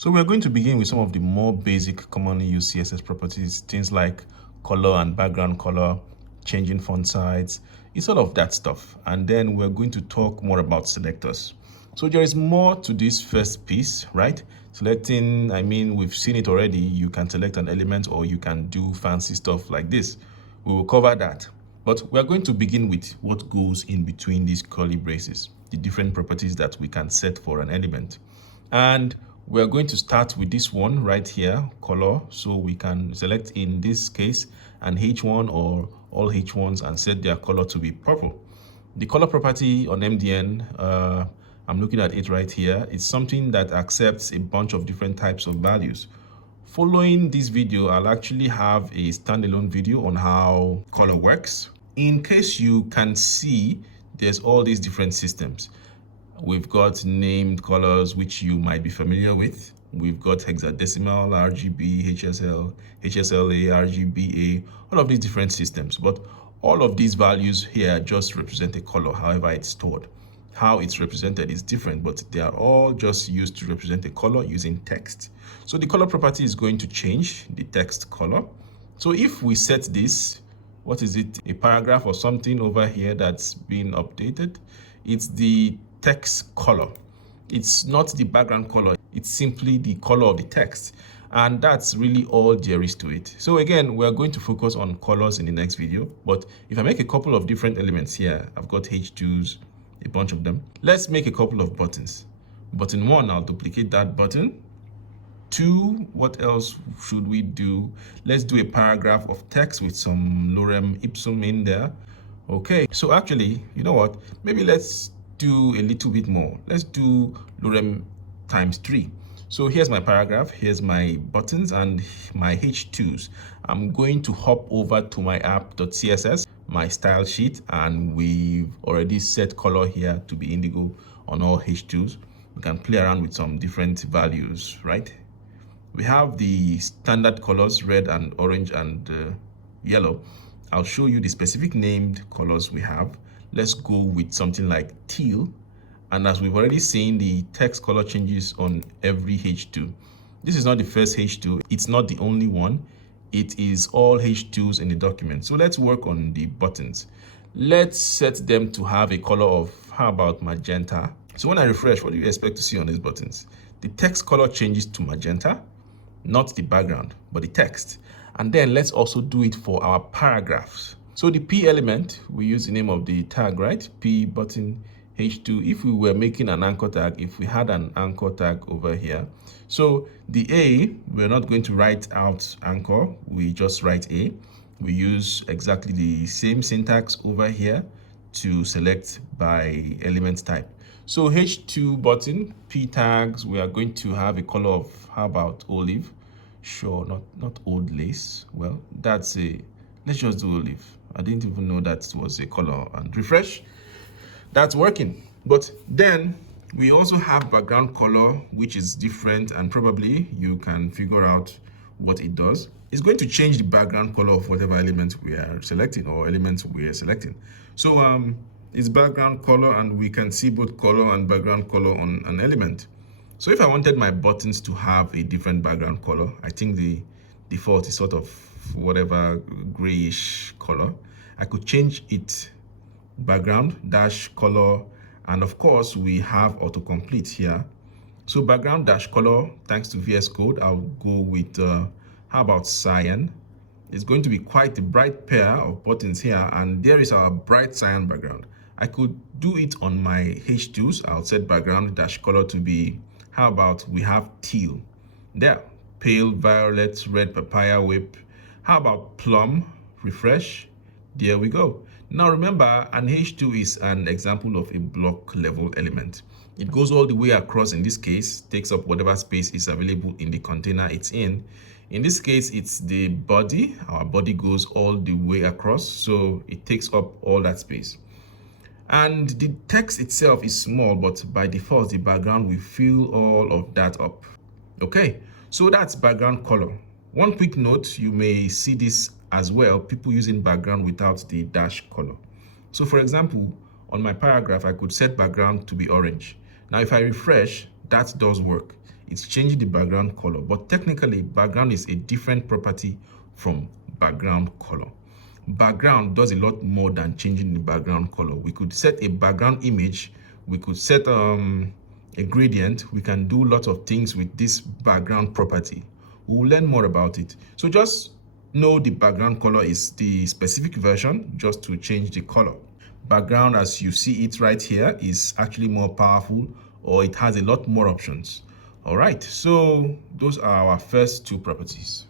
So we're going to begin with some of the more basic commonly used CSS properties, things like color and background color, changing font size, it's all of that stuff. And then we're going to talk more about selectors. So there is more to this first piece, right? Selecting, I mean, we've seen it already. You can select an element or you can do fancy stuff like this. We will cover that. But we're going to begin with what goes in between these curly braces, the different properties that we can set for an element. And we're going to start with this one right here, color. So we can select in this case an H1 or all H1s and set their color to be purple. The color property on MDN, I'm looking at it right here. It's something that accepts a bunch of different types of values. Following this video, I'll actually have a standalone video on how color works. In case you can see, there's all these different systems. We've got named colors, which you might be familiar with. We've got hexadecimal, RGB, HSL, HSLA, RGBA, all of these different systems. But all of these values here just represent a color, however it's stored. How it's represented is different, but they are all just used to represent a color using text. So the color property is going to change the text color. So if we set this, what is it? A paragraph or something over here that's been updated. It's the text color. It's not the background color. It's simply the color of the text. And that's really all there is to it. So again, we're going to focus on colors in the next video. But if I make a couple of different elements here, I've got H2s, a bunch of them. Let's make a couple of buttons. Button 1, I'll duplicate that button. 2, what else should we do? Let's do a paragraph of text with some lorem ipsum in there. Okay, so actually, you know what? Maybe let's do a little bit more. Let's do lorem times 3. So here's my paragraph, here's my buttons and my H2s. I'm going to hop over to my app.css, my style sheet, and we've already set color here to be indigo on all H2s. We can play around with some different values, right? We have the standard colors, red and orange and yellow. I'll show you the specific named colors we have. Let's go with something like teal. And as we've already seen, the text color changes on every H2. This is not the first H2. It's not the only one. It is all H2s in the document. So let's work on the buttons. Let's set them to have a color of, how about magenta? So when I refresh, what do you expect to see on these buttons? The text color changes to magenta, not the background, but the text. And then let's also do it for our paragraphs. So the P element, we use the name of the tag, right? P button H2. If we were making an anchor tag, if we had an anchor tag over here. So the A, we're not going to write out anchor. We just write A. We use exactly the same syntax over here to select by element type. So H2 button, P tags, we are going to have a color of, how about olive? Sure, not old lace. Well, that's a, let's just do olive. I didn't even know that was a color, and refresh. That's working. But then we also have background color, which is different, and probably you can figure out what it does. It's going to change the background color of whatever element we are selecting or elements we are selecting. So it's background color, and we can see both color and background color on an element. So if I wanted my buttons to have a different background color, I think the default is sort of whatever grayish color. I could change it background dash color, and of course we have autocomplete here. So background dash color, thanks to VS Code, I'll go with how about cyan? It's going to be quite a bright pair of buttons here, and there is our bright cyan background. I could do it on my H2s. I'll set background dash color to be, how about we have teal there, pale violet, red papaya whip. How about plum? Refresh. There we go. Now remember, an H2 is an example of a block level element. It goes all the way across. In this case, takes up whatever space is available in the container it's in. In this case, it's the body. Our body goes all the way across, so it takes up all that space. And the text itself is small, but by default, the background will fill all of that up. Okay, so that's background color. One quick note, you may see this as well, people using background without the dash color. So for example, on my paragraph, I could set background to be orange. Now, if I refresh, that does work. It's changing the background color, but technically background is a different property from background color. Background does a lot more than changing the background color. We could set a background image, we could set a gradient, we can do lots of things with this background property. We'll learn more about it. So just know the background color is the specific version just to change the color. Background, as you see it right here, is actually more powerful, or it has a lot more options. All right, so those are our first two properties.